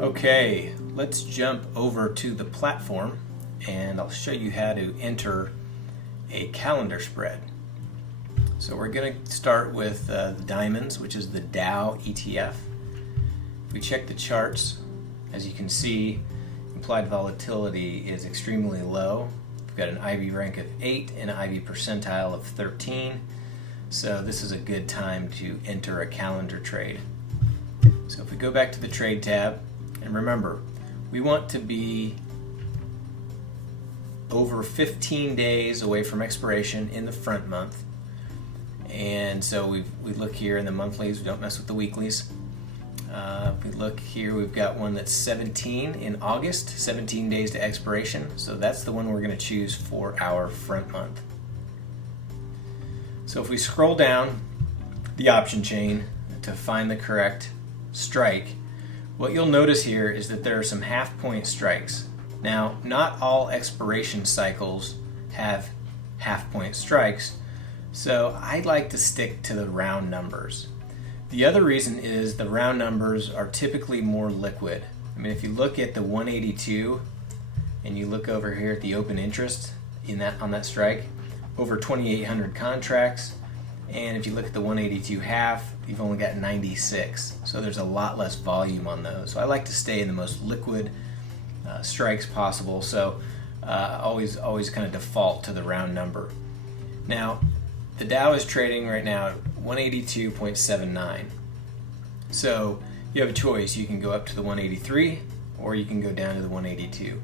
Okay, let's jump over to the platform and I'll show you how to enter a calendar spread. So we're going to start with the diamonds, which is the Dow ETF. If we check the charts, as you can see, implied volatility is extremely low. We've got an IV rank of 8 and an IV percentile of 13. So this is a good time to enter a calendar trade. So if we go back to the trade tab, and remember, we want to be over 15 days away from expiration in the front month. And so we look here in the monthlies, we don't mess with the weeklies. If we look here, we've got one that's 17 in August, 17 days to expiration. So that's the one we're going to choose for our front month. So if we scroll down the option chain to find the correct strike, what you'll notice here is that there are some half-point strikes. Now, not all expiration cycles have half-point strikes, so I like to stick to the round numbers. The other reason is the round numbers are typically more liquid. I mean, if you look at the 182 and you look over here at the open interest on that strike, over 2,800 contracts. And if you look at the 182 half, you've only got 96. So there's a lot less volume on those. So I like to stay in the most liquid strikes possible. So always kind of default to the round number. Now, the Dow is trading right now at 182.79. So you have a choice. You can go up to the 183 or you can go down to the 182.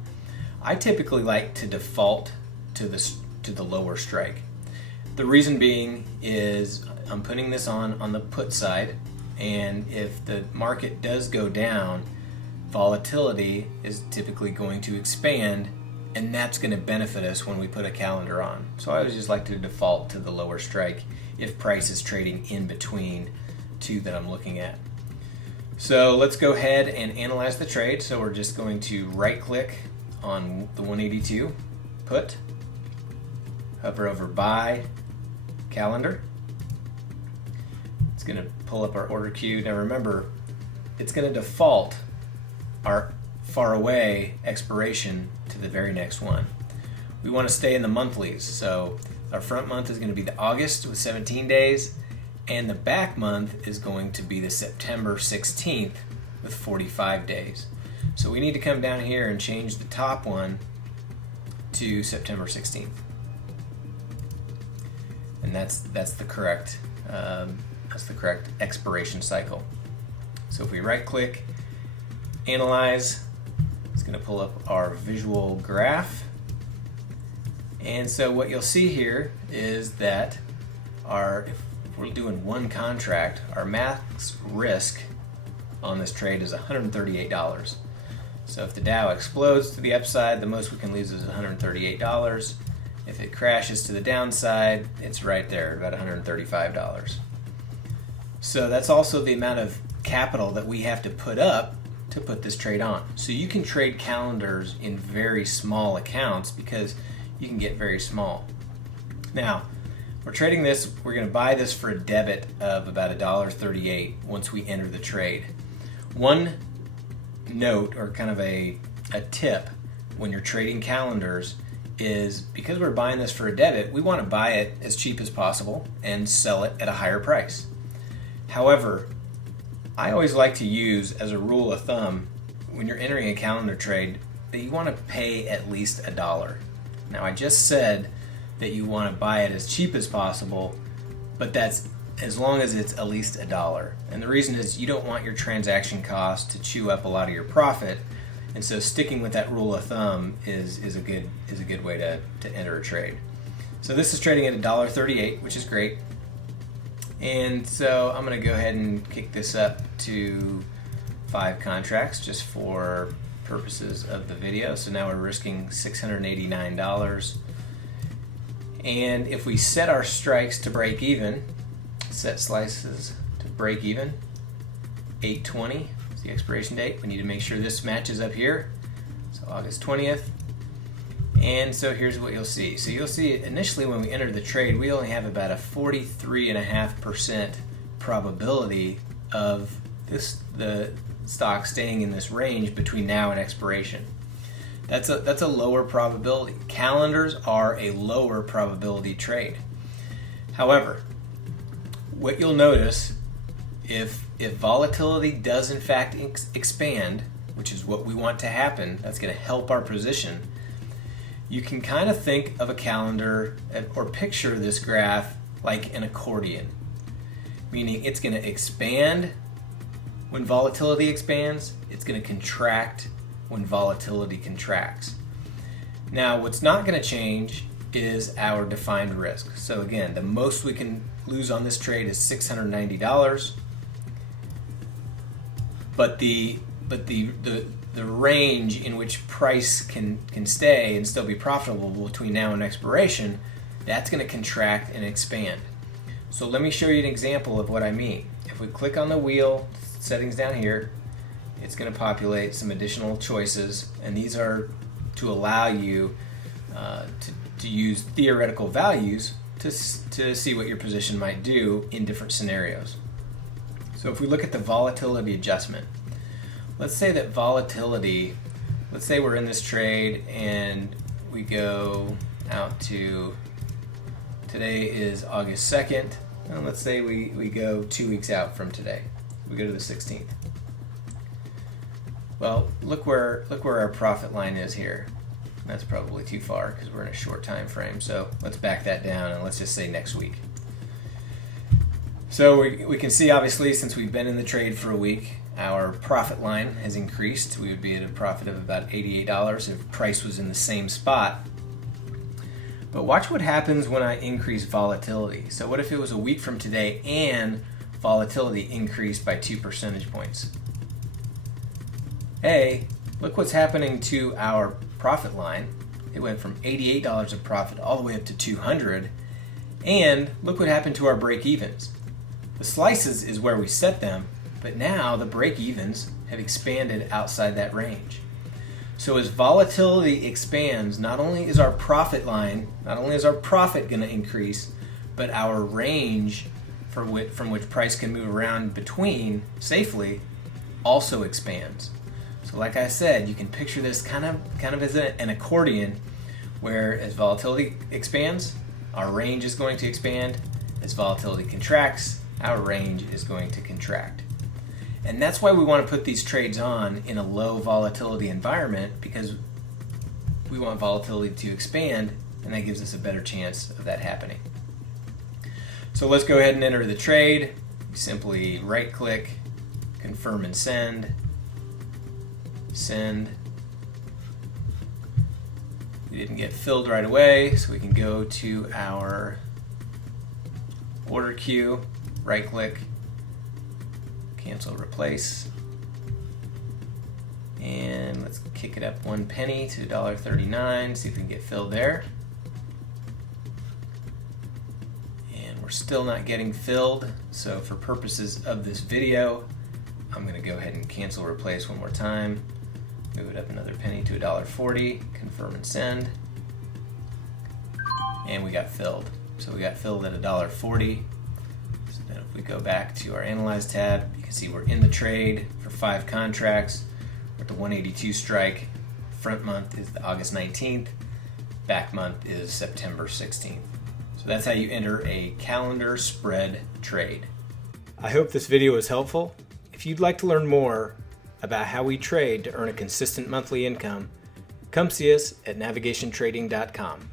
I typically like to default to the lower strike. The reason being is I'm putting this on the put side, and if the market does go down, volatility is typically going to expand, and that's going to benefit us when we put a calendar on. So I always just like to default to the lower strike if price is trading in between two that I'm looking at. So let's go ahead and analyze the trade. So we're just going to right click on the 182 put, hover over buy calendar. It's going to pull up our order queue. Now remember, it's going to default our far away expiration to the very next one. We want to stay in the monthlies, so our front month is going to be the August with 17 days, and the back month is going to be the September 16th with 45 days. So we need to come down here and change the top one to September 16th. And that's the correct expiration cycle. So if we right click, analyze, it's going to pull up our visual graph. And so what you'll see here is that if we're doing one contract, our max risk on this trade is $138. So if the Dow explodes to the upside, the most we can lose is $138. If it crashes to the downside, it's right there, about $135. So that's also the amount of capital that we have to put up to put this trade on. So you can trade calendars in very small accounts because you can get very small. Now, we're trading this, we're going to buy this for a debit of about $1.38 once we enter the trade. One note, or kind of a tip when you're trading calendars, is because we're buying this for a debit, we want to buy it as cheap as possible and sell it at a higher price. However, I always like to use as a rule of thumb when you're entering a calendar trade that you want to pay at least $1. Now I just said that you want to buy it as cheap as possible, but that's as long as it's at least $1. And the reason is you don't want your transaction cost to chew up a lot of your profit. And so sticking with that rule of thumb is a good way to enter a trade. So this is trading at $1.38, which is great. And so I'm going to go ahead and kick this up to 5 contracts just for purposes of the video. So now we're risking $689. And if we set our strikes to break even, set slices to break even, 8/20 is the expiration date. We need to make sure this matches up here. So August 20th. And so here's what you'll see. So you'll see initially when we enter the trade, we only have about a 43.5% probability of the stock staying in this range between now and expiration. That's a lower probability. Calendars are a lower probability trade. However, what you'll notice, if volatility does in fact expand, which is what we want to happen, that's going to help our position, you can kind of think of a calendar or picture this graph like an accordion, meaning it's going to expand when volatility expands, it's going to contract when volatility contracts. Now, what's not going to change is our defined risk. So again, the most we can lose on this trade is $690, but the range in which price can stay and still be profitable between now and expiration, that's going to contract and expand. So let me show you an example of what I mean. If we click on the wheel settings down here, it's going to populate some additional choices, and these are to allow you to use theoretical values to see what your position might do in different scenarios. So if we look at the volatility adjustment, let's say that volatility, let's say we're in this trade and we go out to, today is August 2nd, and let's say we go 2 weeks out from today. We go to the 16th. Well, look where our profit line is here. That's probably too far because we're in a short time frame. So let's back that down and let's just say next week. So we can see, obviously, since we've been in the trade for a week, our profit line has increased. We would be at a profit of about $88 if price was in the same spot. But watch what happens when I increase volatility. So what if it was a week from today and volatility increased by 2 percentage points? Hey, look what's happening to our profit line. It went from $88 of profit all the way up to $200. And look what happened to our break-evens. The slices is where we set them, but now the break-evens have expanded outside that range. So as volatility expands, not only is our profit line, not only is our profit going to increase, but our range from which price can move around between safely also expands. So like I said, you can picture this kind of as an accordion, where as volatility expands, our range is going to expand. As volatility contracts, our range is going to contract. And that's why we want to put these trades on in a low volatility environment, because we want volatility to expand, and that gives us a better chance of that happening. So let's go ahead and enter the trade. Simply right click, confirm and send. Send. We didn't get filled right away, so we can go to our order queue, right click, cancel replace, and let's kick it up 1 penny to $1.39, see if we can get filled there. And we're still not getting filled, so for purposes of this video, I'm going to go ahead and cancel replace one more time. Move it up another penny to $1.40, confirm and send, and we got filled. So we got filled at $1.40. So then if we go back to our Analyze tab, you can see we're in the trade for 5 contracts. We're at the 182 strike. Front month is the August 19th. Back month is September 16th. So that's how you enter a calendar spread trade. I hope this video was helpful. If you'd like to learn more about how we trade to earn a consistent monthly income, come see us at NavigationTrading.com.